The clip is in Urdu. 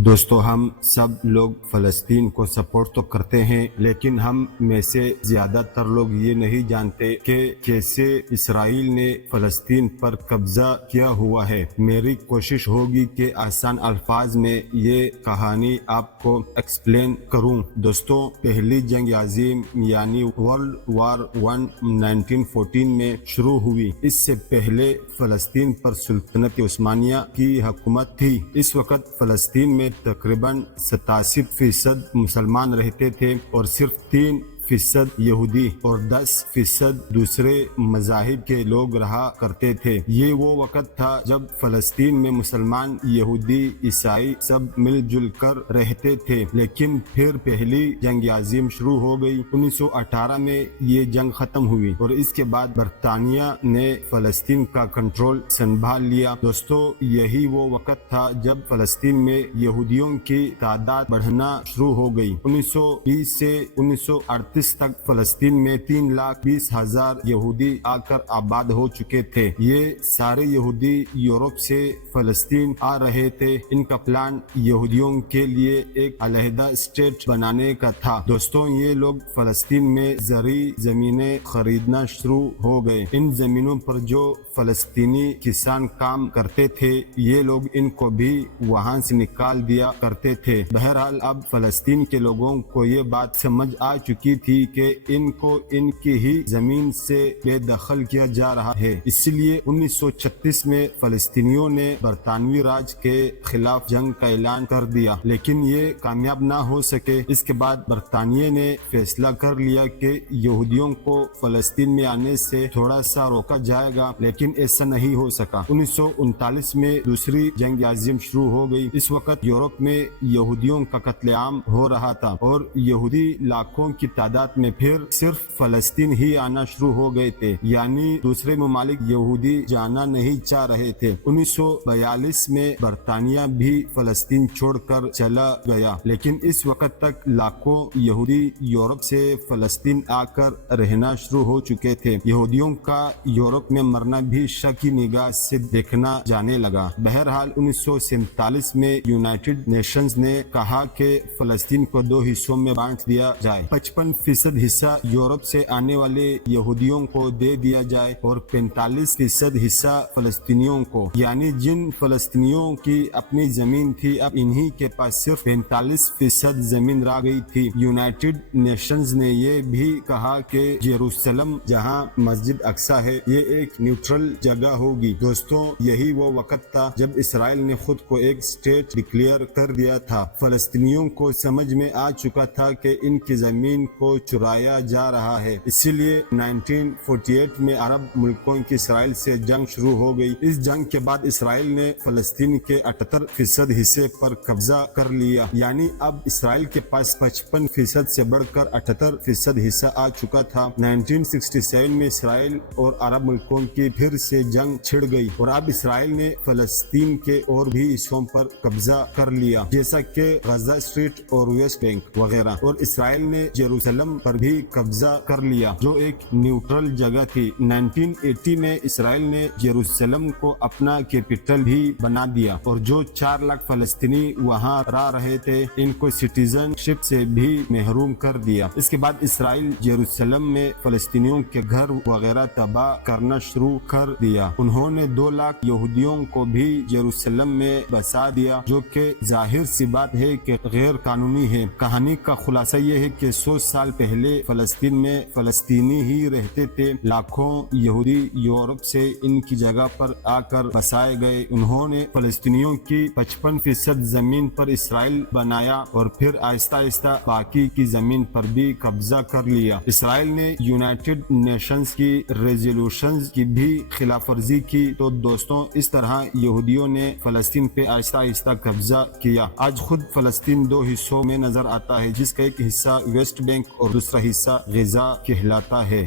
دوستو ہم سب لوگ فلسطین کو سپورٹ تو کرتے ہیں، لیکن ہم میں سے زیادہ تر لوگ یہ نہیں جانتے کہ کیسے اسرائیل نے فلسطین پر قبضہ کیا ہوا ہے۔ میری کوشش ہوگی کہ آسان الفاظ میں یہ کہانی آپ کو ایکسپلین کروں۔ دوستو، پہلی جنگ عظیم یعنی ورلڈ وار 1914 میں شروع ہوئی۔ اس سے پہلے فلسطین پر سلطنت عثمانیہ کی حکومت تھی۔ اس وقت فلسطین میں تقریباً 87% مسلمان رہتے تھے اور صرف 3% یہودی اور 10% دوسرے مذاہب کے لوگ رہا کرتے تھے۔ یہ وہ وقت تھا جب فلسطین میں مسلمان، یہودی، عیسائی سب مل جل کر رہتے تھے، لیکن پھر پہلی جنگ عظیم شروع ہو گئی۔ 1918 میں یہ جنگ ختم ہوئی اور اس کے بعد برطانیہ نے فلسطین کا کنٹرول سنبھال لیا۔ دوستو، یہی وہ وقت تھا جب فلسطین میں یہودیوں کی تعداد بڑھنا شروع ہو گئی۔ 1920 سے 1938 تک فلسطین میں 3,20,000 یہودی آ کر آباد ہو چکے تھے۔ یہ سارے یہودی یورپ سے فلسطین آ رہے تھے۔ ان کا پلان یہودیوں کے لیے ایک علیحدہ اسٹیٹ بنانے کا تھا۔ دوستوں، یہ لوگ فلسطین میں زرعی زمینیں خریدنا شروع ہو گئے۔ ان زمینوں پر جو فلسطینی کسان کام کرتے تھے، یہ لوگ ان کو بھی وہاں سے نکال دیا کرتے تھے۔ بہرحال اب فلسطین کے لوگوں کو یہ بات سمجھ آ چکی تھی کہ ان کو ان کی ہی زمین سے بے دخل کیا جا رہا ہے۔ اس لیے 1936 میں فلسطینیوں نے برطانوی راج کے خلاف جنگ کا اعلان کر دیا، لیکن یہ کامیاب نہ ہو سکے۔ اس کے بعد برطانیہ نے فیصلہ کر لیا کہ یہودیوں کو فلسطین میں آنے سے تھوڑا سا روکا جائے گا، لیکن ایسا نہیں ہو سکا۔ 1939 میں دوسری جنگ عظیم شروع ہو گئی۔ اس وقت یورپ میں یہودیوں کا قتل عام ہو رہا تھا اور یہودی لاکھوں کی تعداد میں پھر صرف فلسطین ہی آنا شروع ہو گئے تھے، یعنی دوسرے ممالک یہودی جانا نہیں چاہ رہے تھے۔ 1942 میں برطانیہ بھی فلسطین چھوڑ کر چلا گیا، لیکن اس وقت تک لاکھوں یہودی یورپ سے فلسطین آ کر رہنا شروع ہو چکے تھے۔ یہودیوں کا یورپ میں مرنا بھی شک کی نگاہ سے دیکھنا جانے لگا۔ بہرحال 1947 میں یونائٹڈ نیشنز نے کہا کہ فلسطین کو 2 حصوں میں بانٹ دیا جائے۔ 55% حصہ یورپ سے آنے والے یہودیوں کو دے دیا جائے اور 45% حصہ فلسطینیوں کو، یعنی جن فلسطینیوں کی اپنی زمین تھی اب انہی کے پاس صرف 45% زمین رہ گئی تھی۔ یونائٹڈ نیشنز نے یہ بھی کہا کہ یروشلم، جہاں مسجد اقصی ہے، یہ ایک نیوٹرل جگہ ہوگی۔ دوستوں، یہی وہ وقت تھا جب اسرائیل نے خود کو ایک اسٹیٹ ڈکلیئر کر دیا تھا۔ فلسطینیوں کو سمجھ میں آ چکا تھا کہ ان کی زمین کو چرایا جا رہا ہے، اسی لیے 1948 میں عرب ملکوں کی اسرائیل سے جنگ شروع ہو گئی۔ اس جنگ کے بعد اسرائیل نے فلسطین کے 78% حصے پر قبضہ کر لیا، یعنی اب اسرائیل کے پاس 55% سے بڑھ کر 78% حصہ آ چکا تھا۔ 1967 میں اسرائیل اور عرب ملکوں کی پھر سے جنگ چھڑ گئی اور اب اسرائیل نے فلسطین کے اور بھی حصوں پر قبضہ کر لیا، جیسا کہ غزہ اسٹریٹ اور ویسٹ بینک وغیرہ، اور اسرائیل نے یروشلم پر بھی قبضہ کر لیا جو ایک نیوٹرل جگہ تھی۔ 1980 میں اسرائیل نے یروشلم کو اپنا کیپٹل بھی بنا دیا اور جو 4 لاکھ فلسطینی وہاں رہ رہے تھے ان کو سٹیزن شپ سے بھی محروم کر دیا۔ اس کے بعد اسرائیل یروشلم میں فلسطینیوں کے گھر وغیرہ تباہ کرنا شروع کر دیا۔ انہوں نے 2 لاکھ یہودیوں کو بھی یروشلم میں بسا دیا، جو کہ ظاہر سی بات ہے کہ غیر قانونی ہے۔ کہانی کا خلاصہ یہ ہے کہ 100 سال پہلے فلسطین میں فلسطینی ہی رہتے تھے، لاکھوں یہودی یورپ سے ان کی جگہ پر آ کر بسائے گئے۔ انہوں نے فلسطینیوں کی 55% زمین پر اسرائیل بنایا اور پھر آہستہ آہستہ باقی کی زمین پر بھی قبضہ کر لیا۔ اسرائیل نے یونائٹڈ نیشنز کی ریزولوشنز کی بھی خلاف ورزی کی، تو دوستوں اس طرح یہودیوں نے فلسطین پہ آہستہ آہستہ قبضہ کیا۔ آج خود فلسطین 2 حصوں میں نظر آتا ہے، جس کا ایک حصہ ویسٹ بینک اور دوسرا حصہ غزہ کہلاتا ہے۔